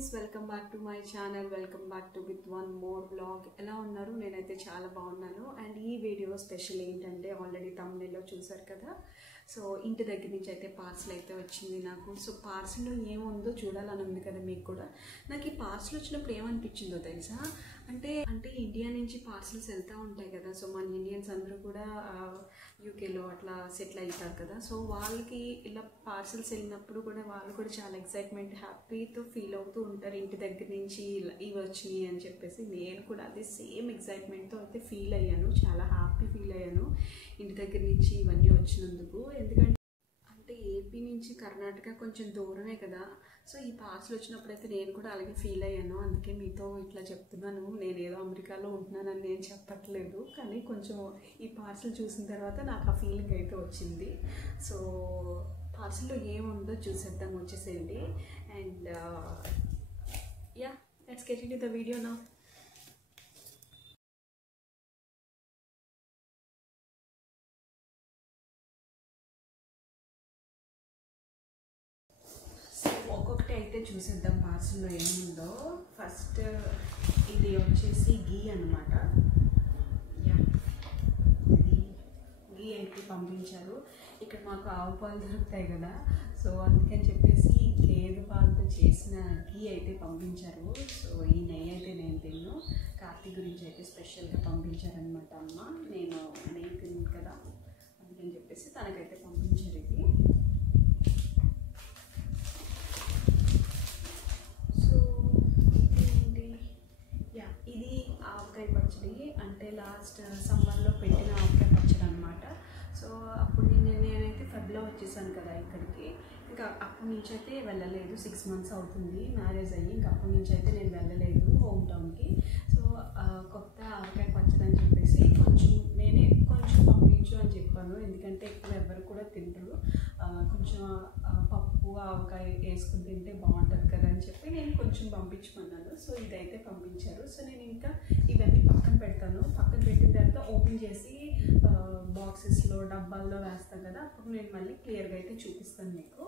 Friends, welcome back to my channel. Welcome back to with one more blog. ఎలా ఉన్నారు? నేనైతే చాలా బాగున్నాను. అండ్ ఈ వీడియో స్పెషల్ ఏంటంటే ఆల్రెడీ తమ్ముళ్ళలో చూసారు కదా. సో ఇంటి దగ్గర నుంచి అయితే పార్సల్ అయితే వచ్చింది నాకు. సో పార్సల్లో ఏముందో చూడాలని ఉంది కదా మీకు కూడా. నాకు ఈ పార్సల్ వచ్చినప్పుడు ఏమనిపించిందో తెలుసా, అంటే ఇండియా నుంచి పార్సల్స్ వెళ్తూ ఉంటాయి కదా. సో మన ఇండియన్స్ అందరూ కూడా యూకేలో అట్లా సెటిల్ అవుతారు కదా. సో వాళ్ళకి ఇలా పార్సల్స్ వెళ్ళినప్పుడు కూడా వాళ్ళు కూడా చాలా ఎక్సైట్మెంట్, హ్యాపీతో ఫీల్ అవుతూ ఉంటారు. ఇంటి దగ్గర నుంచి ఇవి వచ్చినాయి అని చెప్పేసి నేను కూడా అదే సేమ్ ఎక్సైట్మెంట్తో అయితే ఫీల్ అయ్యాను. చాలా హ్యాపీ ఫీల్ అయ్యాను ఇంటి దగ్గర నుంచి ఇవన్నీ వచ్చినందుకు. ఎందుకంటే ఏపీ నుంచి కర్ణాటక కొంచెం దూరమే కదా. సో ఈ పార్సల్ వచ్చినప్పుడు అయితే నేను కూడా అలాగే ఫీల్ అయ్యాను. అందుకే మీతో ఇట్లా చెప్తున్నాను. నేను ఏదో అమెరికాలో ఉంటున్నానని నేను చెప్పట్లేదు, కానీ కొంచెం ఈ పార్సల్ చూసిన తర్వాత నాకు ఆ ఫీలింగ్ అయితే వచ్చింది. సో పార్సల్లో ఏముందో చూసేద్దాం, వచ్చేసేయండి. And yeah, let's get into the video now. ఒక్కొక్కటి అయితే చూసేద్దాం పార్సల్లో ఏముందో. ఫస్ట్ ఇది వచ్చేసి గీ అనమాట. గీ అయితే పంపించారు. ఇక్కడ మాకు ఆవు పాలు దొరుకుతాయి కదా, సో అందుకని చెప్పేసి గేదె పాలతో చేసిన గీ అయితే పంపించారు. సో ఈ నెయ్యి అయితే నేను తిన్ను. కార్తీక్ గురించి అయితే స్పెషల్గా పంపించారనమాట అమ్మ. నేను నెయ్యి తిన్ను కదా, అందుకని చెప్పేసి తనకైతే పంపించారు ఇది. ఇది ఆవకాయ పచ్చడి, అంటే లాస్ట్ సమ్మర్లో పెట్టిన ఆవకాయ పచ్చడి అనమాట. సో అప్పుడు నేనైతే ఫెబ్లో వచ్చేసాను కదా ఇక్కడికి. ఇంకా అప్పటి నుంచి అయితే వెళ్ళలేదు. 6 months అవుతుంది మ్యారేజ్ అయ్యి. ఇంకా అప్పటి నుంచి అయితే నేను వెళ్ళలేదు హోమ్ టౌన్కి. సో కొత్త ఆవకాయ పచ్చడి అని చెప్పేసి నేనే కొంచెం పంపించు అని చెప్పాను. ఎందుకంటే ఎక్కువ ఎవరు కూడా తింటారు. కొంచెం పప్పు ఆవకాయ వేసుకుని తింటే బాగుంటుంది కదా అని చెప్పి నేను కొంచెం పంపించుకున్నాను. సో ఇదైతే పంపించారు. సో నేను ఇంకా ఇవన్నీ పక్కన పెడతాను. పక్కన పెట్టిన తర్వాత ఓపెన్ చేసి బాక్సెస్లో డబ్బాల్లో వేస్తాను కదా, అప్పుడు నేను మళ్ళీ క్లియర్గా అయితే చూపిస్తాను మీకు.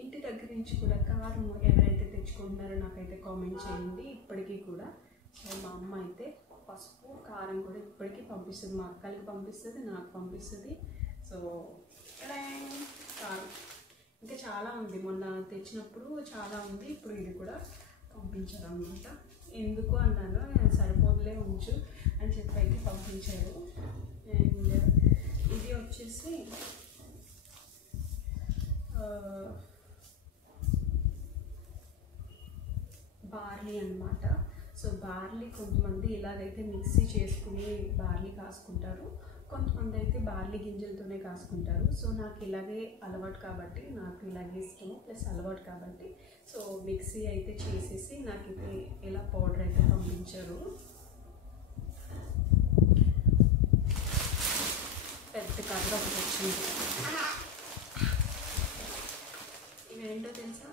ఇంటి దగ్గర నుంచి కూడా కారం ఎవరైతే తెచ్చుకుంటున్నారో నాకైతే కామెంట్ చేయండి. ఇప్పటికీ కూడా సో మా అమ్మ అయితే పసుపు కారం కూడా ఇప్పటికీ పంపిస్తుంది. మా అక్కలకి పంపిస్తుంది, నాకు పంపిస్తుంది. సో కారం ఇంకా చాలా ఉంది. మొన్న తెచ్చినప్పుడు చాలా ఉంది, ఇప్పుడు ఇది కూడా పంపించారు అన్నమాట. ఎందుకు అన్నాను, సరిపోదులే ఉంచు అని చెప్పి అయితే పంపించారు. అండ్ ఇది వచ్చేసి బార్లీ అన్నమాట. సో బార్లీ కొంతమంది ఇలాగైతే మిక్సీ చేసుకుని బార్లీ కాసుకుంటారు, కొంతమంది అయితే బార్లీ గింజలతోనే కాసుకుంటారు. సో నాకు ఇలాగే అలవాటు కాబట్టి, నాకు ఇలాగే ఇష్టం ప్లస్ అలవాటు కాబట్టి సో మిక్సీ అయితే చేసేసి నాకు ఇది ఇలా పౌడర్ అయితే పంపించారు. పెద్ద కర్ర ఒకటి వచ్చింది. ఇవేంటో తెలుసా?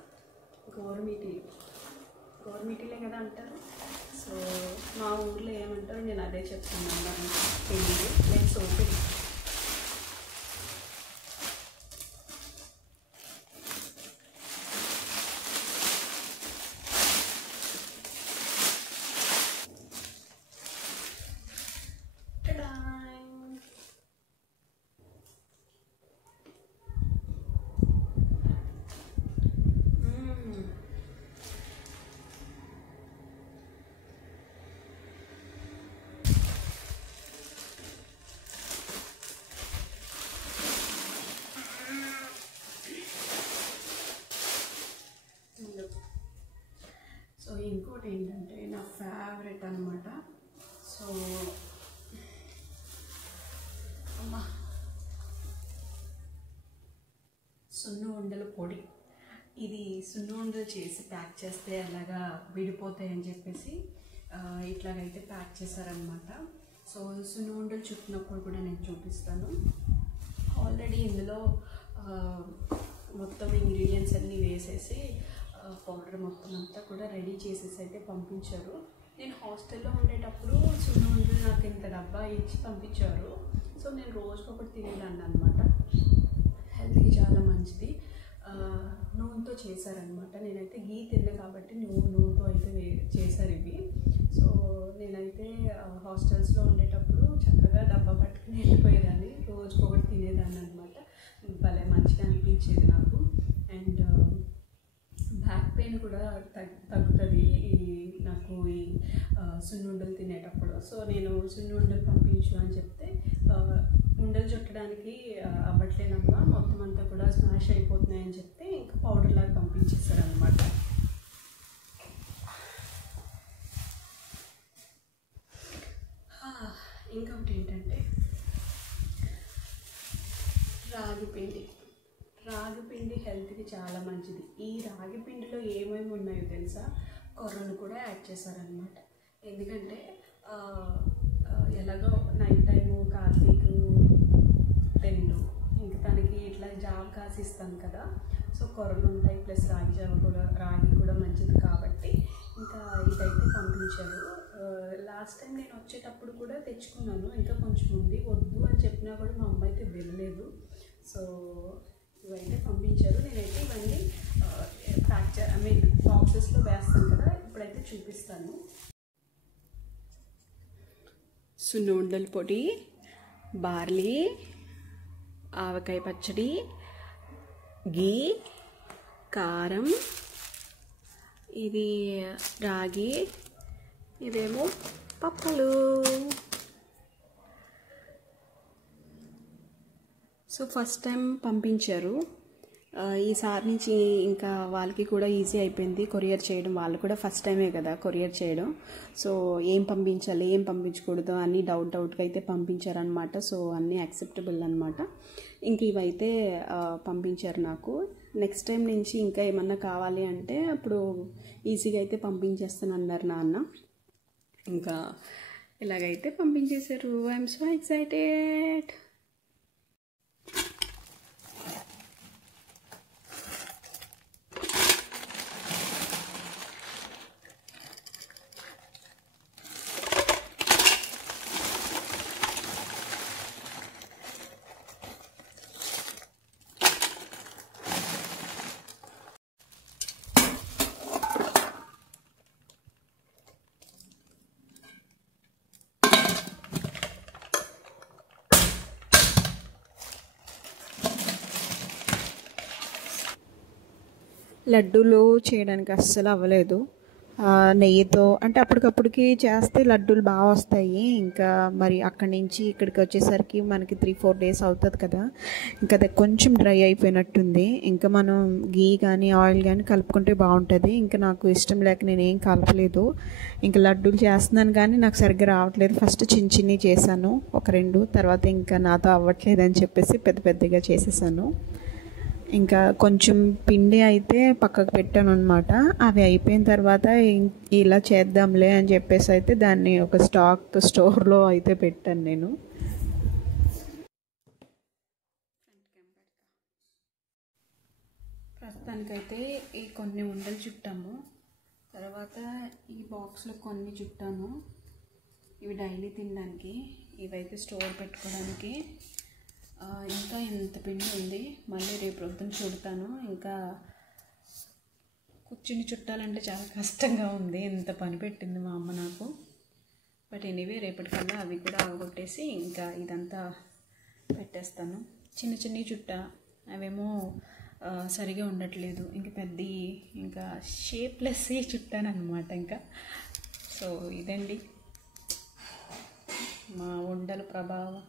గోరుమిటీలే కదా అంటారు. సో మా ఊర్లో ఏమంటారు నేను అదే చెప్తున్నాను. తెలియదు. Let's open. సో ఇంకోటి ఏంటంటే నా ఫేవరెట్ అనమాట. సో అమ్మా, సున్ను ఉండల పొడి. ఇది సున్ను ఉండలు చేసి ప్యాక్ చేస్తే అలాగా విడిపోతాయని చెప్పేసి ఇట్లాగైతే ప్యాక్ చేశారనమాట. సో సున్ను ఉండలు చుట్టినప్పుడు కూడా నేను చూపిస్తాను. ఆల్రెడీ ఇందులో మొత్తం ఇంగ్రీడియంట్స్ అన్నీ వేసేసి పౌడర్ మొత్తం అంతా కూడా రెడీ చేసేసి అయితే పంపించారు. నేను హాస్టల్లో ఉండేటప్పుడు సున్ను ఉండలు నాకు ఇంత డబ్బా ఇచ్చి పంపించారు. సో నేను రోజుకొకటి తినేదాన్ని అనమాట. హెల్త్కి చాలా మంచిది. నూనెతో చేశారనమాట. నేనైతే గీ తిన్నా కాబట్టి నూనెతో అయితే చేశారు ఇవి. సో నేనైతే హాస్టల్స్లో ఉండేటప్పుడు చక్కగా డబ్బా పట్టుకుని వెళ్ళిపోయేదాన్ని, రోజుకొకటి తినేదాన్ని అనమాట. భలే మంచిగా అనిపించేది నాకు. అండ్ బ్యాక్ పెయిన్ కూడా తగ్గుతుంది నాకు ఈ సున్నుండలు తినేటప్పుడు. సో నేను సున్నుండలు పంపించు అని చెప్తే ఉండలు చుట్టడానికి అవ్వట్లేదమ్మా, మొత్తం అంతా కూడా స్మాష్ అయిపోతున్నాయని చెప్తే ఇంకా పౌడర్ లాగా పంపించేస్తారనమాట. ఇంకొకటి ఏంటంటే రాగి పిండి హెల్త్కి చాలా మంచిది. ఈ రాగి పిండిలో ఏమేమి ఉన్నాయో తెలుసా? కొర్రను కూడా యాడ్ చేశారనమాట. ఎందుకంటే ఎలాగో నైట్ టైము కార్తీక్ 2 ఇంక తనకి ఇట్లా జావ కాసిస్తాను కదా, సో కొర్రలు ఉంటాయి, ప్లస్ రాగి కూడా మంచిది కాబట్టి ఇంకా ఇదైతే పంపించారు. లాస్ట్ టైం నేను వచ్చేటప్పుడు కూడా తెచ్చుకున్నాను, ఇంకా కొంచెం ఉంది, వద్దు అని చెప్పినా కూడా మా అమ్మ అయితే వెళ్ళలేదు. సో ఇవైతే పంపించారు. నేనైతే ఇవన్నీ బాక్సెస్లో వేస్తాను కదా, ఇప్పుడైతే చూపిస్తాను. సున్నుండల పొడి, బార్లీ, ఆవకాయ పచ్చడి, గీ, కారం, ఇది రాగి, ఇవేమో పప్పులు. సో ఫస్ట్ టైం పంపించారు, ఈసారి నుంచి ఇంకా వాళ్ళకి కూడా ఈజీ అయిపోయింది కొరియర్ చేయడం. వాళ్ళు కూడా ఫస్ట్ టైమే కదా కొరియర్ చేయడం. సో ఏం పంపించాలి ఏం పంపించకూడదు అన్నీ డౌట్గా అయితే పంపించారనమాట. సో అన్నీ యాక్సెప్టబుల్ అనమాట. ఇంక ఇవైతే పంపించారు నాకు. నెక్స్ట్ టైం నుంచి ఇంకా ఏమన్నా కావాలి అంటే అప్పుడు ఈజీగా అయితే పంపించేస్తాను అన్నారు నాన్న. ఇంకా ఇలాగైతే పంపించేశారు. I'm so excited. లడ్డూలు చేయడానికి అస్సలు అవ్వలేదు. నెయ్యితో అంటే అప్పటికప్పటికి చేస్తే లడ్డూలు బాగా వస్తాయి. ఇంకా మరి అక్కడి నుంచి ఇక్కడికి వచ్చేసరికి మనకి 3-4 డేస్ అవుతుంది కదా. ఇంకా అది కొంచెం డ్రై అయిపోయినట్టుంది. ఇంకా మనం గీ కానీ ఆయిల్ కానీ కలుపుకుంటే బాగుంటుంది. ఇంకా నాకు ఇష్టం లేక నేనేం కలపలేదు. ఇంకా లడ్డూలు చేస్తున్నాను కానీ నాకు సరిగ్గా రావట్లేదు. ఫస్ట్ చిన్ని చేశాను ఒక 2, తర్వాత ఇంకా నాతో అవ్వట్లేదు అని చెప్పేసి పెద్దగా చేసేసాను. ఇంకా కొంచెం పిండి అయితే పక్కకు పెట్టాను అనమాట. అవి అయిపోయిన తర్వాత ఇలా చేద్దాంలే అని చెప్పేసి అయితే దాన్ని ఒక స్టోర్లో అయితే పెట్టాను నేను. ప్రస్తుతానికైతే ఈ కొన్ని ఉండలు చుట్టాము, తర్వాత ఈ బాక్స్లో కొన్ని చుట్టాను. ఇవి డైలీ తినడానికి, ఇవైతే స్టోర్ పెట్టుకోవడానికి. ఇంకా ఎంత పిండి ఉంది, మళ్ళీ రేపు పొద్దున చుడతాను. ఇంకా కూర్చుని చుట్టాలంటే చాలా కష్టంగా ఉంది, ఎంత పని పెట్టింది మా అమ్మ నాకు. బట్ ఎనీవే రేపటికల్లా అవి కూడా ఆగొట్టేసి ఇంకా ఇదంతా పెట్టేస్తాను. చిన్న చుట్ట అవేమో సరిగా ఉండట్లేదు, ఇంక పెద్ద ఇంకా షేప్లెస్ చుట్టాను అనమాట. ఇంకా సో ఇదండి మా ఉండల ప్రభావం.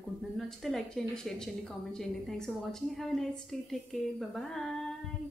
అనుకుంటున్నాను. నచ్చితే లైక్ చేయండి, షేర్ చేయండి, కామెంట్ చేయండి. Thanks for watching. Have a nice day. Take care. Bye.